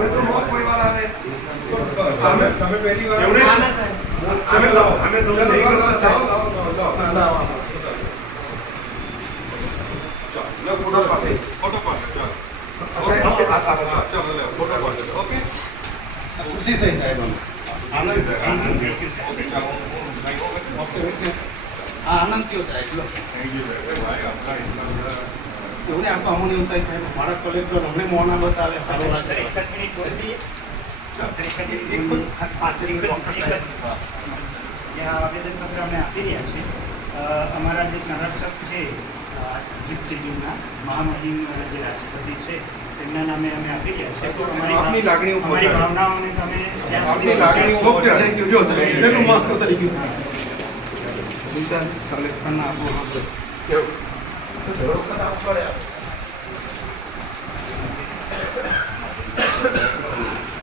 અમે તો નો કોઈ વાળાને અમે તમે પહેલી વાર સાહેબ. અમે તો અમે તમને નહીં કરતા સાહેબ. ફોટો પાસે ફોટો પાસે ફોટો પાસે ઓકે? ખુશી થઈ સાહેબ આનંદ થયો. સાહેબ. થેન્ક યુ સર ભાઈ આપકા એવું આ તો અમને એવું થાય સાહેબ. અમારા કલેક્ટર અમને મોના બતાવે સારું ના સાહેબ આવેદનપત્ર અમે આપી રહ્યા છીએ. અમારા જે સંરક્ષક છે શેડ્યુલના મહામહિમ જે રાષ્ટ્રપતિ છે તેમના નામે અમે આપી રહ્યા છીએ. તો અમારી લાગણીઓ અમારી ભાવનાઓને તમે ત્યાં સુધી લાગણીઓ મસ્ત ગયું ચિંતા 这车可大可亮。